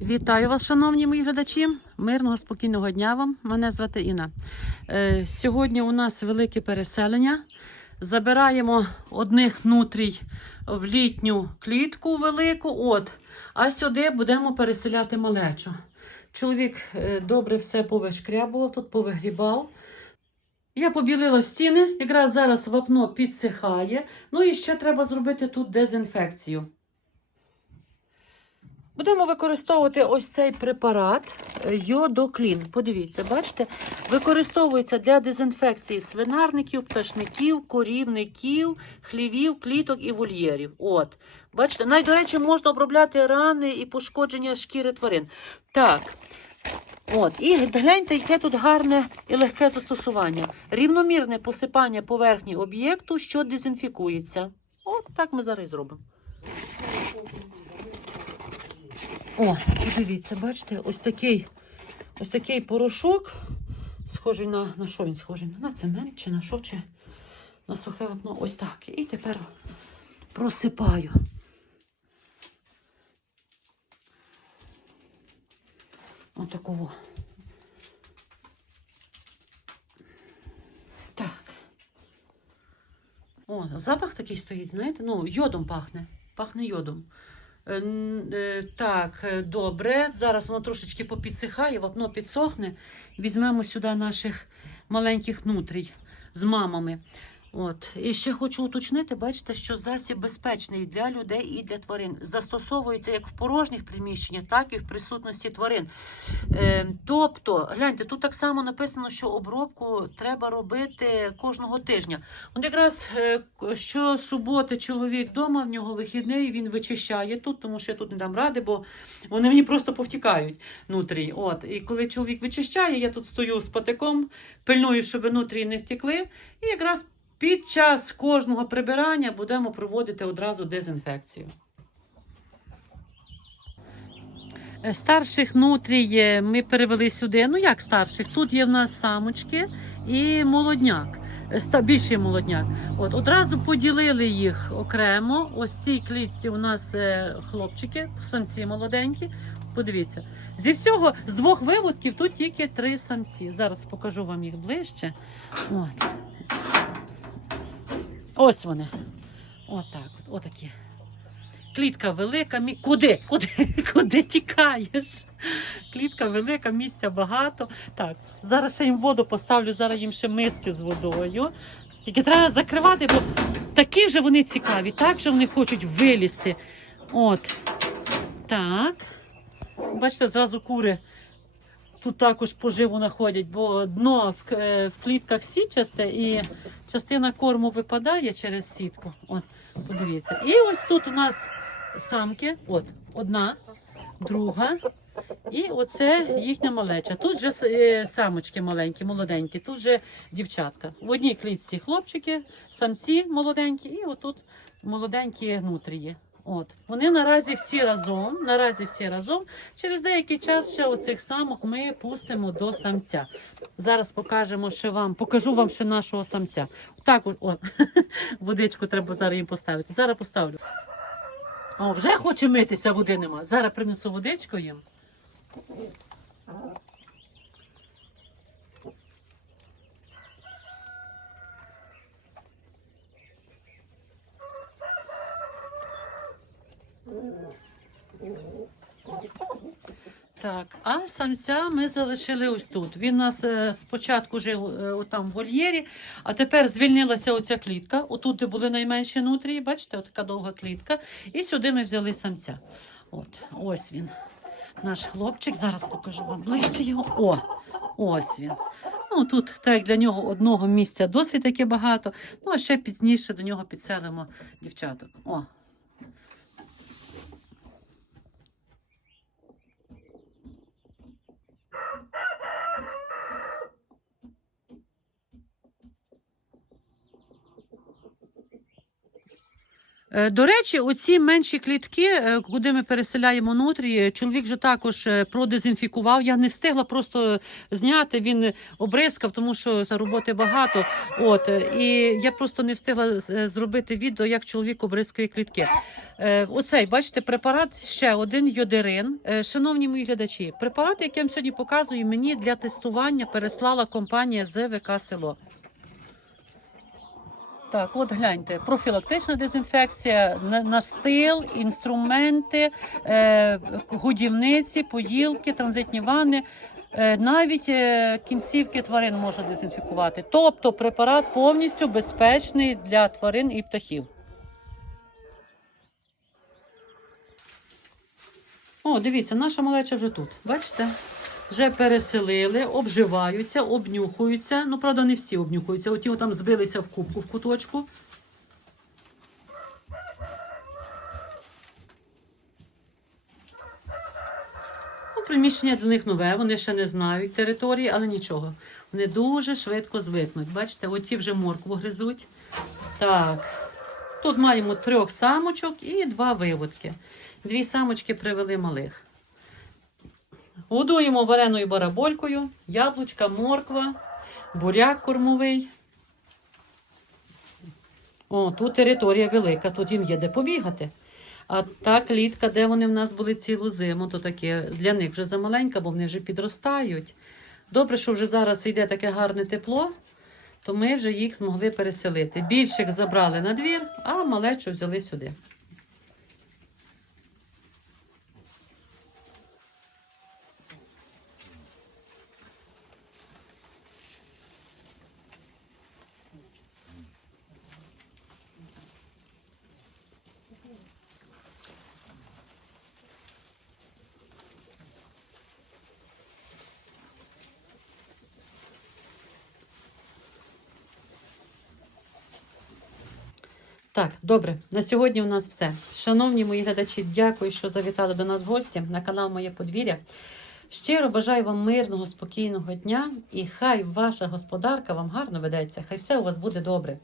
Вітаю вас, шановні мої глядачі. Мирного, спокійного дня вам. Мене звати Інна. Е, сьогодні у нас велике переселення. Забираємо одних нутрій в літню клітку велику. От, а сюди будемо переселяти малечу. Чоловік е, добре все повишкрябував, тут повигрібав. Я побілила стіни, якраз зараз вапно підсихає. Ну і ще треба зробити тут дезінфекцію. Будемо використовувати ось цей препарат е, Йодоклін. Подивіться, бачите, використовується для дезінфекції свинарників, пташників, корівників, хлівів, кліток і вольєрів. От, бачите, навіть, до речі, можна обробляти рани і пошкодження шкіри тварин. Так. От, і гляньте, яке тут гарне і легке застосування. Рівномірне посипання поверхні об'єкту, що дезінфікується. От так ми зараз зробимо. О, подивіться, бачите, ось такий, ось такий порошок, схожий на, на що він схожий? На цемент чи на що, чи на сухе вапно. Ось так. І тепер просипаю. Отакого. Так. О, запах такий стоїть, знаєте? Ну, йодом пахне. Пахне йодом. Е, е, Так, е, добре. Зараз воно трошечки попідсихає, вапно підсохне. Візьмемо сюди наших маленьких нутрій з мамами. От. І ще хочу уточнити, бачите, що засіб безпечний для людей і для тварин. Застосовується як в порожніх приміщеннях, так і в присутності тварин. Е, тобто, гляньте, тут так само написано, що обробку треба робити кожного тижня. От якраз е, що суботи чоловік вдома, в нього вихідний, він вичищає тут, тому що я тут не дам ради, бо вони мені просто повтікають нутрі. От. І коли чоловік вичищає, я тут стою з патиком, пильную, щоб нутрі не втекли. І якраз під час кожного прибирання будемо проводити одразу дезінфекцію. Е, Старших нутрій ми перевели сюди. Ну як старших? Тут є в нас самочки і молодняк. Е, Більший молодняк. От одразу поділили їх окремо. Ось цій клітці у нас е, хлопчики, самці молоденькі. Подивіться, зі всього з двох виводків тут тільки три самці. Зараз покажу вам їх ближче. От. Ось вони. Отак, от, отакі. Клітка велика, мі... куди? Куди? Куди тікаєш? Клітка велика, місця багато. Так, зараз ще їм воду поставлю, зараз їм ще миски з водою. Тільки треба закривати, бо такі вже вони цікаві, так що вони хочуть вилізти. От. Так. Бачите, зразу кури тут також поживу знаходять, бо дно в, е, клітках січасте і частина корму випадає через сітку. От, подивіться. І ось тут у нас самки. От, одна, друга. І оце їхня малеча. Тут же е, самочки маленькі, молоденькі, тут же дівчатка. В одній клітці хлопчики, самці молоденькі, і отут молоденькі нутрії. От вони наразі всі разом. Наразі всі разом. Через деякий час ще оцих самок ми пустимо до самця. Зараз покажемо ще вам, покажу вам ще нашого самця. Так, от, водичку треба зараз їм поставити. Зараз поставлю. О, вже хоче митися, води нема. Зараз принесу водичку їм. Так, а самця ми залишили ось тут. Він у нас е, спочатку жив е, отам в вольєрі, а тепер звільнилася оця клітка. Отут, де були найменші нутрії, бачите, така довга клітка. І сюди ми взяли самця. От, ось він. Наш хлопчик. Зараз покажу вам ближче його. О, ось він. Ну, тут так для нього одного місця досить таки багато. Ну, а ще пізніше до нього підселимо дівчаток. О, До речі, оці менші клітки, е, куди ми переселяємо нутрі, чоловік вже також е, продезінфікував. Я не встигла просто зняти. Він обризкав, тому що роботи багато. От е, і я просто не встигла е, зробити відео, як чоловік обризкує клітки. Е, оцей, бачите, препарат ще один йодерин. Е, шановні мої глядачі, препарат, який я вам сьогодні показую, мені для тестування переслала компанія ЗВК Село. Так, от гляньте, профілактична дезінфекція, настил, інструменти, е, годівниці, поїлки, транзитні ванни. Е, навіть е, кінцівки тварин можна дезінфікувати. Тобто препарат повністю безпечний для тварин і птахів. О, дивіться, наша малеча вже тут. Бачите? Вже переселили, обживаються, обнюхуються. Ну, правда, не всі обнюхуються. Оті там збилися в кубку в куточку. Ну, приміщення для них нове, вони ще не знають території, але нічого. Вони дуже швидко звикнуть. Бачите, оті вже моркву гризуть. Так. Тут маємо трьох самочок і два виводки. Дві самочки привели малих. Годуємо вареною бараболькою, яблучка, морква, буряк кормовий. О, тут територія велика, тут їм є де побігати. А та клітка, де вони в нас були цілу зиму, то таке для них вже замаленька, бо вони вже підростають. Добре, що вже зараз йде таке гарне тепло, то ми вже їх змогли переселити. Більших забрали на двір, а малечу взяли сюди. Так, добре, на сьогодні у нас все. Шановні мої глядачі, дякую, що завітали до нас в гості на канал Моє подвір'я. Щиро бажаю вам мирного, спокійного дня і хай ваша господарка вам гарно ведеться, хай все у вас буде добре.